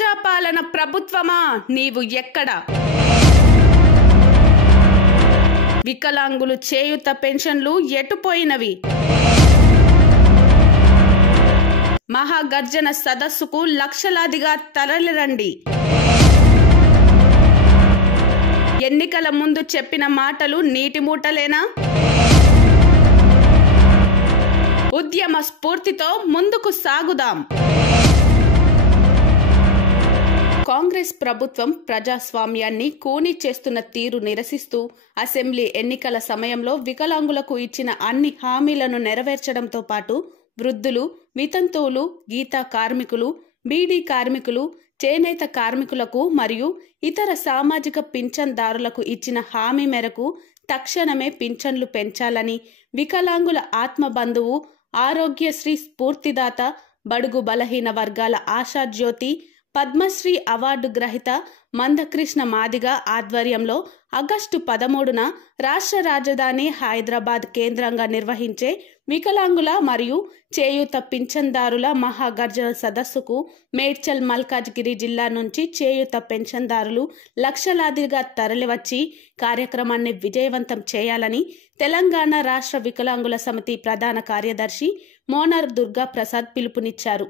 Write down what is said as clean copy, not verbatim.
ప్రజాపాలన ప్రభుత్వమా నీవు ఎక్కడ? వికలాంగులు చేయూత పెన్షన్లు ఎటుపోయినవి? మహాగర్జన సదస్సుకు లక్షలాదిగా తరలిరండి. ఎన్నికల ముందు చెప్పిన మాటలు నీటి మూటలేనా? ఉద్యమ స్ఫూర్తితో ముందుకు సాగుదాం. కాంగ్రెస్ ప్రభుత్వం ప్రజాస్వామ్యాన్ని కూనీ చేస్తున్న తీరు నిరసిస్తూ అసెంబ్లీ ఎన్నికల సమయంలో వికలాంగులకు ఇచ్చిన అన్ని హామీలను నెరవేర్చడంతో పాటు వృద్ధులు, వితంతువులు, గీతా కార్మికులు, బీడీ కార్మికులు, చేనేత కార్మికులకు మరియు ఇతర సామాజిక పింఛన్దారులకు ఇచ్చిన హామీ మేరకు తక్షణమే పింఛన్లు పెంచాలని, వికలాంగుల ఆత్మబంధువు, ఆరోగ్యశ్రీ స్ఫూర్తిదాత, బడుగు బలహీన వర్గాల ఆశాజ్యోతి, పద్మశ్రీ అవార్డు గ్రహీత మందకృష్ణ మాదిగ ఆధ్వర్యంలో ఆగస్టు 13న రాష్ట్ర రాజధాని హైదరాబాద్ కేంద్రంగా నిర్వహించే వికలాంగుల మరియు చేయూత పింఛన్దారుల మహాగర్జన సదస్సుకు మేడ్చల్ మల్కాజ్గిరి జిల్లా నుంచి చేయూత పెన్షన్దారులు లక్షలాదిగా తరలివచ్చి కార్యక్రమాన్ని విజయవంతం చేయాలని తెలంగాణ రాష్ట్ర వికలాంగుల సమితి ప్రధాన కార్యదర్శి మోనార్ దుర్గా ప్రసాద్ పిలుపునిచ్చారు.